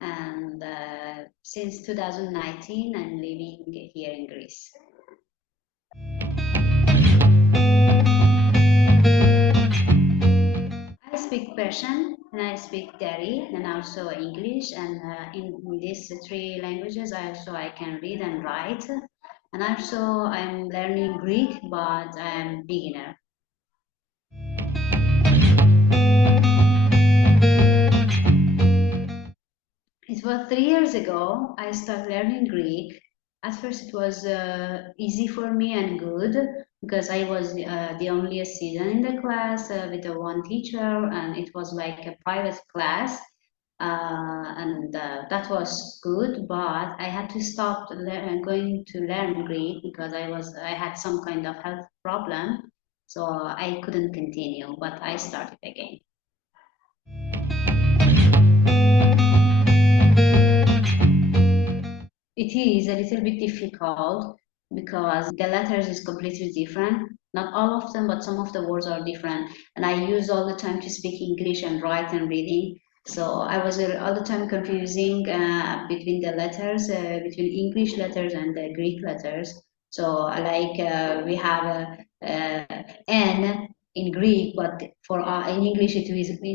and since 2019 I'm living here in Greece. I speak Persian and I speak Dari and also English, and in these three languages I can read and write, and also I'm learning Greek, but I'm beginner. It was 3 years ago I started learning Greek. At first, it was easy for me and good because I was the only student in the class with the one teacher, and it was like a private class. And that was good, but I had to stop going to learn Greek because I had some kind of health problem, so I couldn't continue. But I started again. It is a little bit difficult because the letters is completely different. Not all of them, but some of the words are different. And I use all the time to speak English and write and reading. So I was all the time confusing between the letters, between English letters and the Greek letters. So like we have N in Greek, but for in English it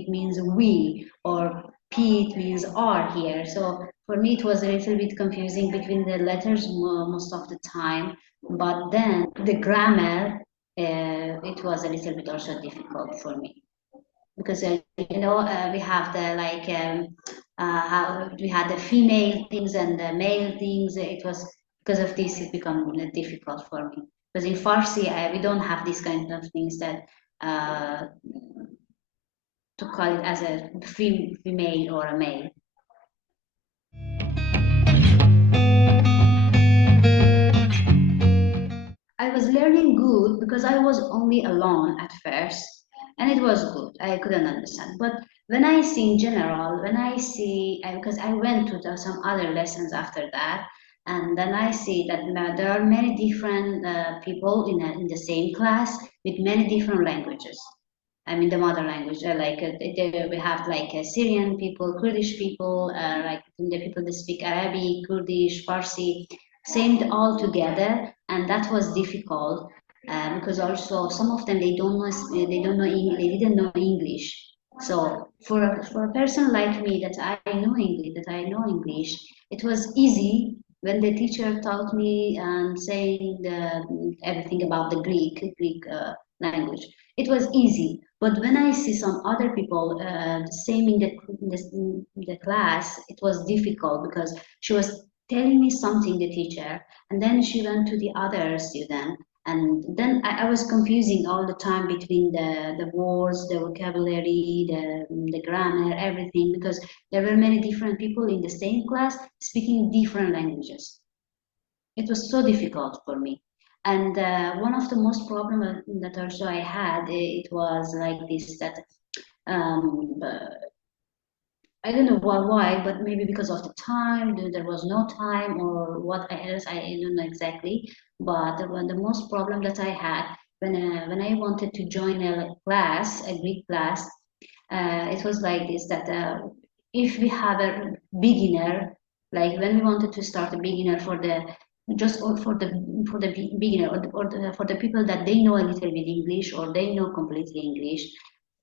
means we, or P it means R here. So for me it was a little bit confusing between the letters most of the time. But then the grammar, it was a little bit also difficult for me because we have the like how we had the female things and the male things. It was because of this it became difficult for me because in Farsi we don't have these kind of things that uh, to call it as a female or a male. I was learning good because I was only alone at first, and it was good. I couldn't understand. But when I see in general, when I see, because I went to some other lessons after that, and then I see that there are many different people in the same class with many different languages. I mean, the mother language, we have like Syrian people, Kurdish people, like the people that speak Arabic, Kurdish, Farsi, same all together, and that was difficult because also some of them they didn't know English. So for a person like me that I know English, it was easy when the teacher taught me and saying everything about the Greek language. It was easy. But when I see some other people, the same in the class, it was difficult because she was telling me something, the teacher, and then she went to the other student, and then I was confusing all the time between the words, the vocabulary, the grammar, everything, because there were many different people in the same class speaking different languages. It was so difficult for me. And one of the most problem that also I had, it was like this, that I don't know why, but maybe because of the time, there was no time or what else, I don't know exactly. But the most problem that I had when I wanted to join a class, a Greek class, it was like this, that if we have a beginner, like when we wanted to start a beginner for the just or for the beginner, for the people that they know a little bit English or they know completely English,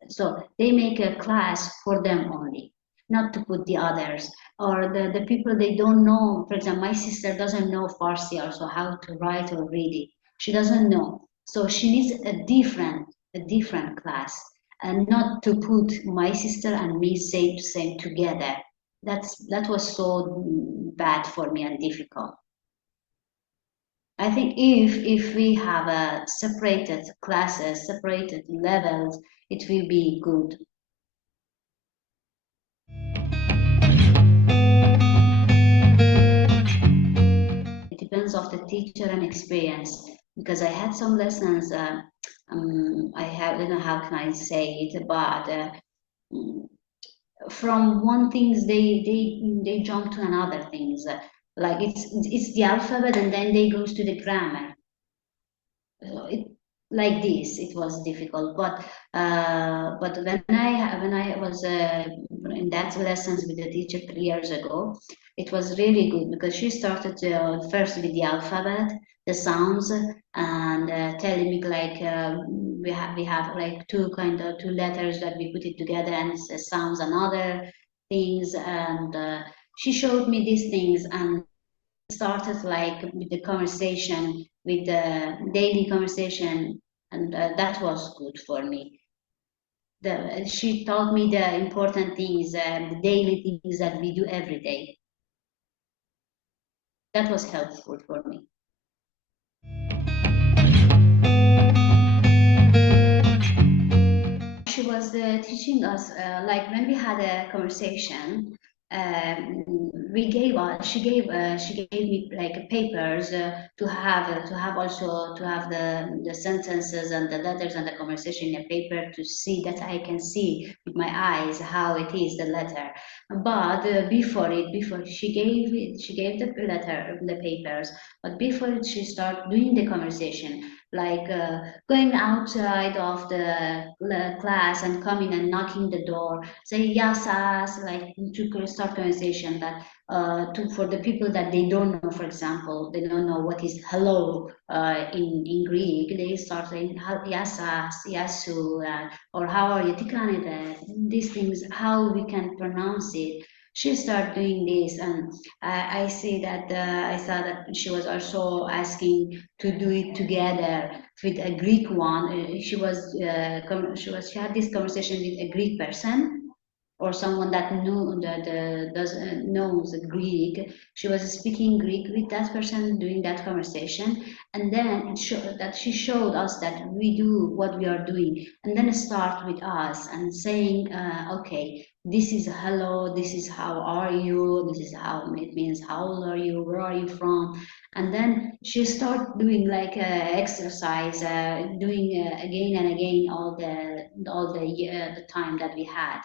so they make a class for them only, not to put the others or the people they don't know. For example, my sister doesn't know Farsi also how to write or read it. She doesn't know. So she needs a different class, and not to put my sister and me same together. That was so bad for me and difficult. I think if we have a separated classes, separated levels, it will be good. It depends of the teacher and experience because I had some lessons. I don't know how can I say it, but mm, from one things they jump to another things. Like it's the alphabet and then they goes to the grammar. like this. It was difficult, but when I was in that lessons with the teacher 3 years ago, it was really good because she started first with the alphabet, the sounds, and telling me like we have like two letters that we put it together and it sounds another things, and she showed me these things, and started like with the conversation, with the daily conversation, and that was good for me. She taught me the important things, the daily things that we do every day. That was helpful for me. She was teaching us, like when we had a conversation, um, she gave me like papers to have also to have the sentences and the letters and the conversation in a paper to see that I can see with my eyes how it is the letter. But before she gave the letter, the papers, but before she started doing the conversation, like going outside of the class and coming and knocking the door, say yes, us, like to start conversation that for the people that they don't know, for example, they don't know what is hello in Greek, they start saying yes, us, yasu, or how are you, tikanite, these things, how we can pronounce it. She started doing this, and I see that I saw that she was also asking to do it together with a Greek one. She had this conversation with a Greek person or someone that knows Greek. She was speaking Greek with that person during that conversation, and then it showed that she showed us that we do what we are doing, and then start with us and saying, okay, this is hello, this is how are you, this is how it means how old are you, where are you from, and then she started doing like exercise, doing again and again all the time that we had,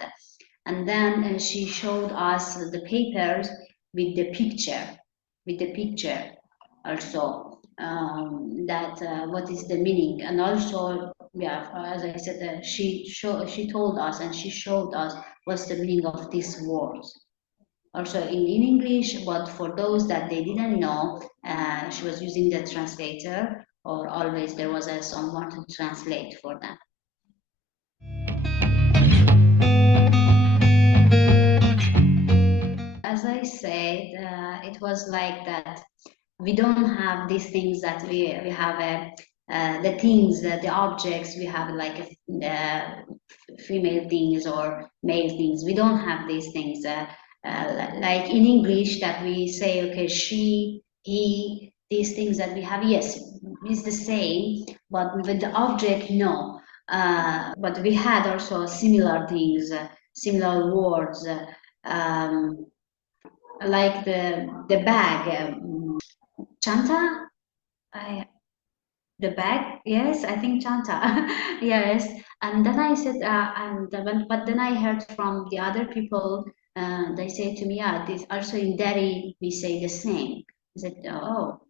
and then she showed us the papers with the picture, with the picture also, that what is the meaning, and also yeah, as I said, she told us and she showed us what's the meaning of these words also in English, but for those that they didn't know, she was using the translator, or always there was someone to translate for them. As I said, it was like that. We don't have these things that we have the things, the objects. We have like female things or male things. We don't have these things. Like in English, that we say, okay, she, he, these things that we have. Yes, it's the same, but with the object, no. But we had also similar things, similar words. Um, like the bag, chanta. I the bag, yes, I think chanta, yes. And then I said, but then I heard from the other people. They say to me, yeah, this also in Delhi we say the same. I said, oh.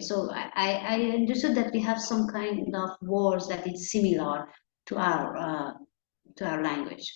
So I understood that we have some kind of words that is similar to our language.